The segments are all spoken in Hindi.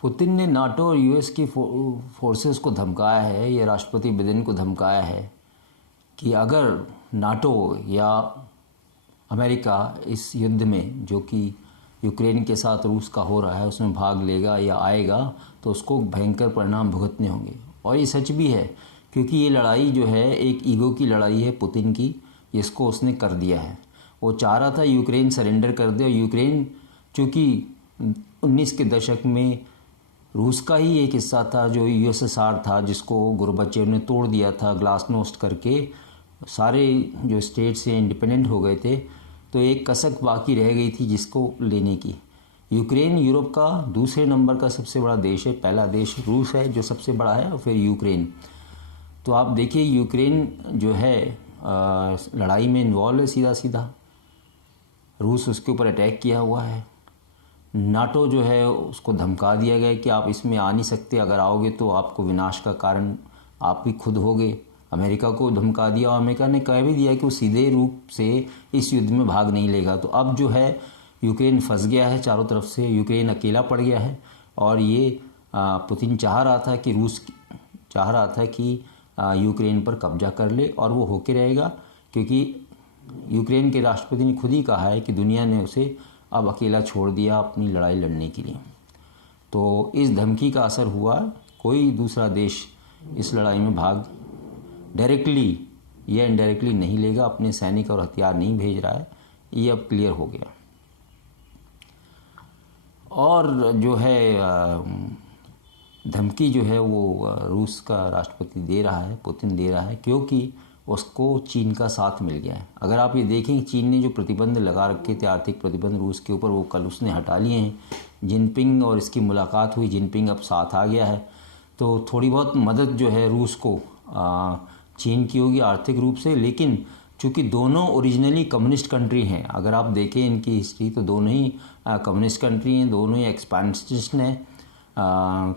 पुतिन ने नाटो और यूएस की फोर्सेस को धमकाया है, या राष्ट्रपति बिडेन को धमकाया है कि अगर नाटो या अमेरिका इस युद्ध में जो कि यूक्रेन के साथ रूस का हो रहा है उसमें भाग लेगा या आएगा तो उसको भयंकर परिणाम भुगतने होंगे। और ये सच भी है, क्योंकि ये लड़ाई जो है एक ईगो की लड़ाई है पुतिन की, जिसको उसने कर दिया है। वो चाह रहा था यूक्रेन सरेंडर कर दे, और यूक्रेन चूँकि 19 के दशक में रूस का ही एक हिस्सा था, जो यूएसएसआर था, जिसको गोर्बाचेव ने तोड़ दिया था ग्लासनोस्ट करके, सारे जो स्टेट्स हैं इंडिपेंडेंट हो गए थे, तो एक कसक बाकी रह गई थी जिसको लेने की। यूक्रेन यूरोप का दूसरे नंबर का सबसे बड़ा देश है, पहला देश रूस है जो सबसे बड़ा है, और फिर यूक्रेन। तो आप देखिए यूक्रेन जो है लड़ाई में इन्वॉल्व है सीधा सीधा, रूस उसके ऊपर अटैक किया हुआ है। नाटो जो है उसको धमका दिया गया कि आप इसमें आ नहीं सकते, अगर आओगे तो आपको विनाश का कारण आप भी खुद होगे। अमेरिका को धमका दिया, और अमेरिका ने कह भी दिया कि वो सीधे रूप से इस युद्ध में भाग नहीं लेगा। तो अब जो है यूक्रेन फंस गया है चारों तरफ से, यूक्रेन अकेला पड़ गया है। और ये पुतिन चाह रहा था कि यूक्रेन पर कब्जा कर ले, और वो होके रहेगा, क्योंकि यूक्रेन के राष्ट्रपति ने खुद ही कहा है कि दुनिया ने उसे अब अकेला छोड़ दिया अपनी लड़ाई लड़ने के लिए। तो इस धमकी का असर हुआ, कोई दूसरा देश इस लड़ाई में भाग डायरेक्टली या इनडायरेक्टली नहीं लेगा, अपने सैनिक और हथियार नहीं भेज रहा है, ये अब क्लियर हो गया। और जो है धमकी जो है वो रूस का राष्ट्रपति दे रहा है, पुतिन दे रहा है, क्योंकि उसको चीन का साथ मिल गया है। अगर आप ये देखें, चीन ने जो प्रतिबंध लगा रखे थे, आर्थिक प्रतिबंध रूस के ऊपर, वो कल उसने हटा लिए हैं। जिनपिंग और इसकी मुलाकात हुई, जिनपिंग अब साथ आ गया है, तो थोड़ी बहुत मदद जो है रूस को चीन की होगी आर्थिक रूप से। लेकिन चूँकि दोनों ओरिजिनली कम्युनिस्ट कंट्री हैं, अगर आप देखें इनकी हिस्ट्री तो दोनों ही कम्युनिस्ट कंट्री हैं, दोनों ही एक्सपेंशनिस्ट हैं।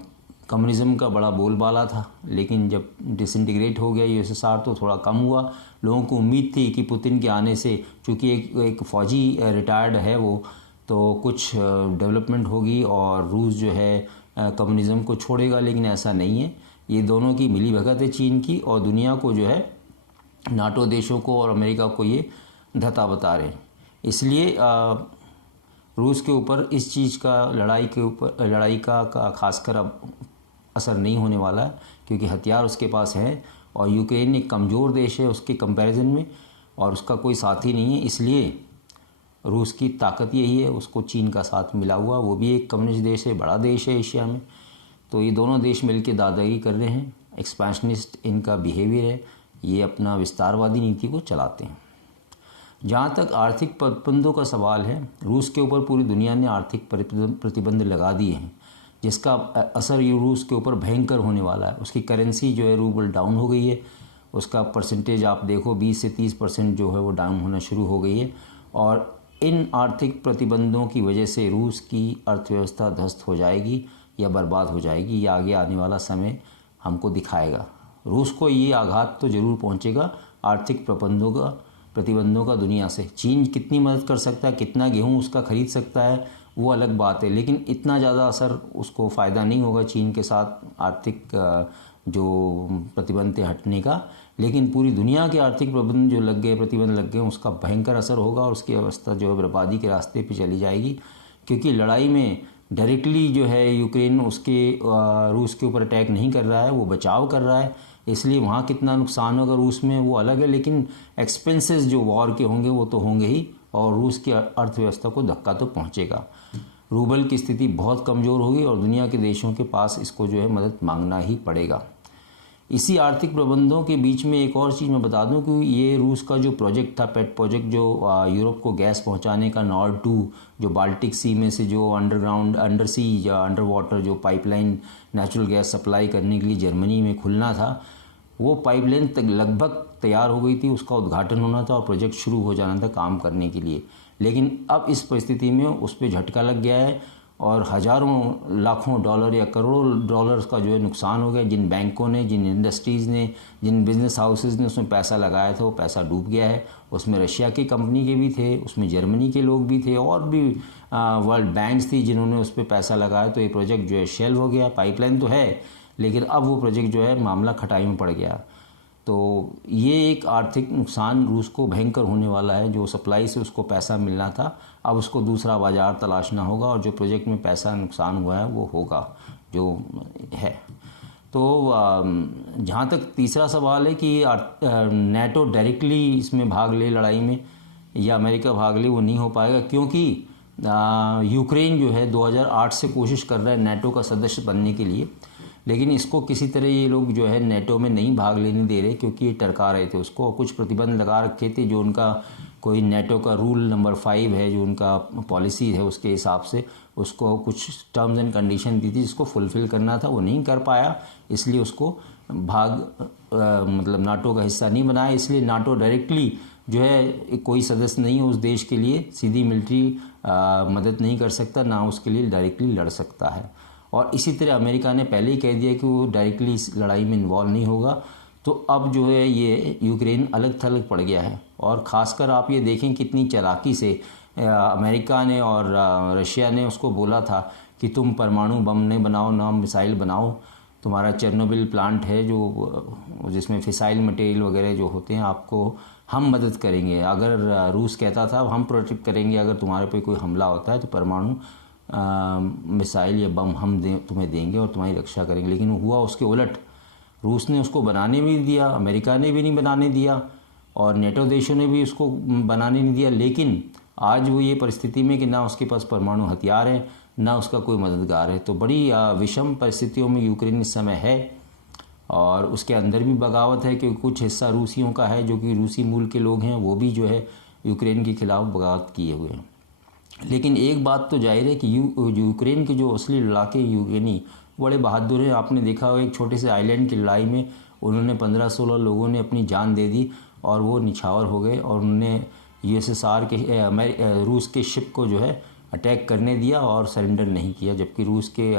कम्युनिज़्म का बड़ा बोलबाला था, लेकिन जब डिसइंटीग्रेट हो गया यूएसएसआर तो थोड़ा कम हुआ। लोगों को उम्मीद थी कि पुतिन के आने से, चूँकि एक फ़ौजी रिटायर्ड है वो, तो कुछ डेवलपमेंट होगी और रूस जो है कम्युनिज़्म को छोड़ेगा, लेकिन ऐसा नहीं है। ये दोनों की मिली भगत है चीन की, और दुनिया को जो है नाटो देशों को और अमेरिका को ये धता बता रहे हैं। इसलिए रूस के ऊपर इस चीज़ का लड़ाई का खासकर अब असर नहीं होने वाला है, क्योंकि हथियार उसके पास हैं, और यूक्रेन एक कमज़ोर देश है उसके कंपैरिजन में, और उसका कोई साथी नहीं है। इसलिए रूस की ताकत यही है, उसको चीन का साथ मिला हुआ, वो भी एक कम्युनिस्ट देश है, बड़ा देश है एशिया में। तो ये दोनों देश मिलकर दादागिरी कर रहे हैं, एक्सपेंशनिस्ट इनका बिहेवियर है, ये अपना विस्तारवादी नीति को चलाते हैं। जहाँ तक आर्थिक प्रतिबंधों का सवाल है, रूस के ऊपर पूरी दुनिया ने आर्थिक प्रतिबंध लगा दिए हैं, जिसका असर रूस के ऊपर भयंकर होने वाला है। उसकी करेंसी जो है रूबल डाउन हो गई है, उसका परसेंटेज आप देखो 20 से 30% जो है वो डाउन होना शुरू हो गई है। और इन आर्थिक प्रतिबंधों की वजह से रूस की अर्थव्यवस्था ध्वस्त हो जाएगी या बर्बाद हो जाएगी, ये आगे आने वाला समय हमको दिखाएगा। रूस को ये आघात तो ज़रूर पहुंचेगा आर्थिक प्रतिबंधों का दुनिया से। चीन कितनी मदद कर सकता है, कितना गेहूं उसका खरीद सकता है, वो अलग बात है, लेकिन इतना ज़्यादा असर उसको फ़ायदा नहीं होगा चीन के साथ आर्थिक जो प्रतिबंध थे हटने का। लेकिन पूरी दुनिया के आर्थिक प्रतिबंध लग गए, उसका भयंकर असर होगा, और उसकी अवस्था जो है बर्बादी के रास्ते पे चली जाएगी। क्योंकि लड़ाई में डायरेक्टली जो है यूक्रेन रूस के ऊपर अटैक नहीं कर रहा है, वो बचाव कर रहा है। इसलिए वहाँ कितना नुकसान होगा रूस में वो अलग है, लेकिन एक्सपेंसेस जो वॉर के होंगे वो तो होंगे ही, और रूस की अर्थव्यवस्था को धक्का तो पहुँचेगा। रूबल की स्थिति बहुत कमज़ोर होगी, और दुनिया के देशों के पास इसको जो है मदद मांगना ही पड़ेगा। इसी आर्थिक प्रबंधों के बीच में एक और चीज़ मैं बता दूं कि ये रूस का जो प्रोजेक्ट था, पेट प्रोजेक्ट, जो यूरोप को गैस पहुंचाने का, नॉर्ड 2, जो बाल्टिक सी में से जो अंडर सी या अंडर वाटर जो पाइपलाइन नेचुरल गैस सप्लाई करने के लिए जर्मनी में खुलना था, वो पाइपलाइन तक लगभग तैयार हो गई थी, उसका उद्घाटन होना था और प्रोजेक्ट शुरू हो जाना था काम करने के लिए। लेकिन अब इस परिस्थिति में उस पर झटका लग गया है, और हज़ारों लाखों डॉलर या करोड़ों डॉलर्स का जो है नुकसान हो गया। जिन बैंकों ने, जिन इंडस्ट्रीज़ ने, जिन बिजनेस हाउसेस ने उसमें पैसा लगाया था, वो पैसा डूब गया है। उसमें रशिया की कंपनी के भी थे, उसमें जर्मनी के लोग भी थे, और भी वर्ल्ड बैंक्स थी जिन्होंने उस पर पैसा लगाया, तो ये प्रोजेक्ट जो है शेल्व हो गया। पाइपलाइन तो है लेकिन अब वो प्रोजेक्ट जो है मामला खटाई में पड़ गया। तो ये एक आर्थिक नुकसान रूस को भयंकर होने वाला है। जो सप्लाई से उसको पैसा मिलना था, अब उसको दूसरा बाज़ार तलाशना होगा, और जो प्रोजेक्ट में पैसा नुकसान हुआ है वो होगा जो है। तो जहाँ तक तीसरा सवाल है कि नेटो डायरेक्टली इसमें भाग ले लड़ाई में या अमेरिका भाग ले, वो नहीं हो पाएगा, क्योंकि यूक्रेन जो है 2008 से कोशिश कर रहा है नेटो का सदस्य बनने के लिए, लेकिन इसको किसी तरह ये लोग जो है नेटो में नहीं भाग लेने दे रहे, क्योंकि ये टरका रहे थे उसको, कुछ प्रतिबंध लगा रखे थे। जो उनका कोई नेटो का रूल नंबर 5 है, जो उनका पॉलिसी है, उसके हिसाब से उसको कुछ टर्म्स एंड कंडीशन दी थी जिसको फुलफ़िल करना था, वो नहीं कर पाया, इसलिए उसको मतलब नाटो का हिस्सा नहीं बनाया। इसलिए नाटो डायरेक्टली जो है कोई सदस्य नहीं है उस देश के लिए, सीधी मिलिट्री मदद नहीं कर सकता, ना उसके लिए डायरेक्टली लड़ सकता है। और इसी तरह अमेरिका ने पहले ही कह दिया कि वो डायरेक्टली इस लड़ाई में इन्वॉल्व नहीं होगा। तो अब जो है ये यूक्रेन अलग थलग पड़ गया है। और ख़ासकर आप ये देखें कितनी चालाकी से अमेरिका ने और रशिया ने उसको बोला था कि तुम परमाणु बम नहीं बनाओ, ना मिसाइल बनाओ, तुम्हारा चेरनोबिल प्लांट है जो जिसमें फिसाइल मटेरियल वगैरह जो होते हैं, आपको हम मदद करेंगे। अगर रूस कहता था हम प्रोटेक्ट करेंगे, अगर तुम्हारे पे कोई हमला होता है तो परमाणु मिसाइल या बम हम तुम्हें देंगे और तुम्हारी रक्षा करेंगे। लेकिन हुआ उसके उलट, रूस ने उसको बनाने भी दिया, अमेरिका ने भी नहीं बनाने दिया, और नेटो देशों ने भी उसको बनाने नहीं दिया। लेकिन आज वो ये परिस्थिति में कि ना उसके पास परमाणु हथियार है, ना उसका कोई मददगार है। तो बड़ी विषम परिस्थितियों में यूक्रेन इस समय है, और उसके अंदर भी बगावत है, क्योंकि कुछ हिस्सा रूसियों का है जो कि रूसी मूल के लोग हैं, वो भी जो है यूक्रेन के खिलाफ बगावत किए हुए हैं। लेकिन एक बात तो जाहिर है कि यूक्रेन के जो असली लड़ाके यूक्रेनी बड़े बहादुर हैं। आपने देखा होगा एक छोटे से आइलैंड की लड़ाई में उन्होंने 15-16 लोगों ने अपनी जान दे दी और वो निछावर हो गए, और उन्होंने यूएसएसआर के रूस के शिप को जो है अटैक करने दिया और सरेंडर नहीं किया, जबकि रूस के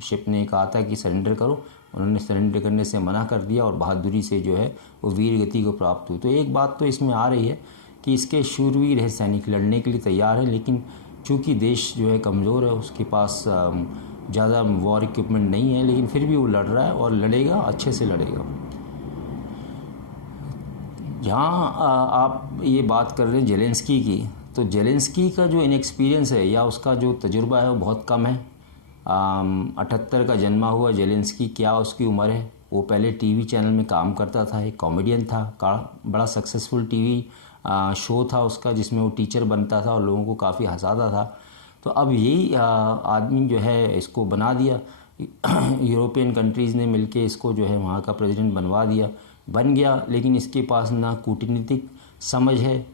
शिप ने कहा था कि सरेंडर करो, उन्होंने सरेंडर करने से मना कर दिया और बहादुरी से जो है वो वीर गति को प्राप्त हुई। तो एक बात तो इसमें आ रही है कि इसके शूरवीर है सैनिक, लड़ने के लिए तैयार है, लेकिन चूँकि देश जो है कमज़ोर है, उसके पास ज़्यादा वॉर इक्विपमेंट नहीं है, लेकिन फिर भी वो लड़ रहा है और लड़ेगा, अच्छे से लड़ेगा। जहाँ आप ये बात कर रहे हैं जेलेंस्की की, तो जेलेंस्की का जो इनएक्सपीरियंस है या उसका जो तजुर्बा है वो बहुत कम है। 78 का जन्मा हुआ जेलेंस्की, क्या उसकी उम्र है? वो पहले टीवी चैनल में काम करता था, एक कॉमेडियन था, बड़ा सक्सेसफुल टीवी शो था उसका, जिसमें वो टीचर बनता था और लोगों को काफ़ी हंसाता था। तो अब यही आदमी जो है इसको बना दिया, यूरोपियन कंट्रीज़ ने मिलके इसको जो है वहाँ का प्रेसिडेंट बन गया। लेकिन इसके पास ना कूटनीतिक समझ है,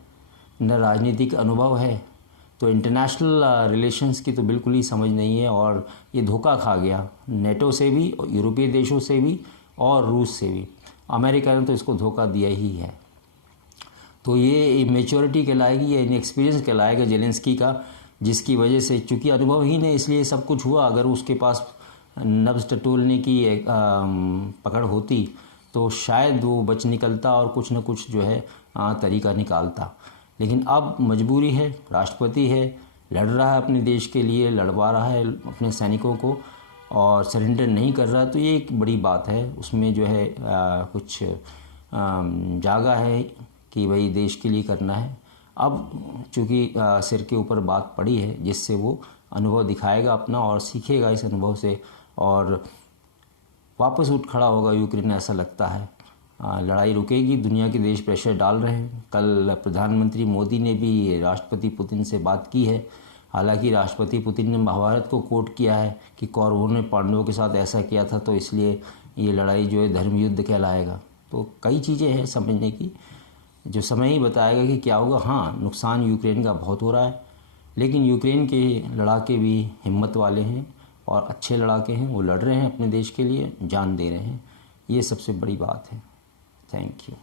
न राजनीतिक अनुभव है, तो इंटरनेशनल रिलेशंस की तो बिल्कुल ही समझ नहीं है, और ये धोखा खा गया नेटो से भी, यूरोपीय देशों से भी और रूस से भी। अमेरिका ने तो इसको धोखा दिया ही है। तो ये मैच्योरिटी कहलाएगी या इनएक्सपीरियंस कहलाएगा जेलेंस्की का, जिसकी वजह से चूँकि अनुभवहीन है इसलिए सब कुछ हुआ। अगर उसके पास नब्ज़ टटोलने की पकड़ होती तो शायद वो बच निकलता और कुछ न कुछ जो है तरीका निकालता। लेकिन अब मजबूरी है, राष्ट्रपति है, लड़ रहा है अपने देश के लिए, लड़वा रहा है अपने सैनिकों को और सरेंडर नहीं कर रहा, तो ये एक बड़ी बात है। उसमें जो है कुछ जागा है कि भाई देश के लिए करना है। अब चूँकि सिर के ऊपर बात पड़ी है, जिससे वो अनुभव दिखाएगा अपना और सीखेगा इस अनुभव से, और वापस उठ खड़ा होगा यूक्रेन, ऐसा लगता है। लड़ाई रुकेगी, दुनिया के देश प्रेशर डाल रहे हैं। कल प्रधानमंत्री मोदी ने भी राष्ट्रपति पुतिन से बात की है। हालांकि राष्ट्रपति पुतिन ने महाभारत को कोट किया है कि कौरवों ने पांडवों के साथ ऐसा किया था, तो इसलिए ये लड़ाई जो है धर्म युद्ध कहलाएगा। तो कई चीज़ें हैं समझने की, जो समय ही बताएगा कि क्या होगा। हाँ, नुकसान यूक्रेन का बहुत हो रहा है, लेकिन यूक्रेन के लड़ाके भी हिम्मत वाले हैं और अच्छे लड़ाके हैं, वो लड़ रहे हैं अपने देश के लिए, जान दे रहे हैं। ये सबसे बड़ी बात है। Thank you.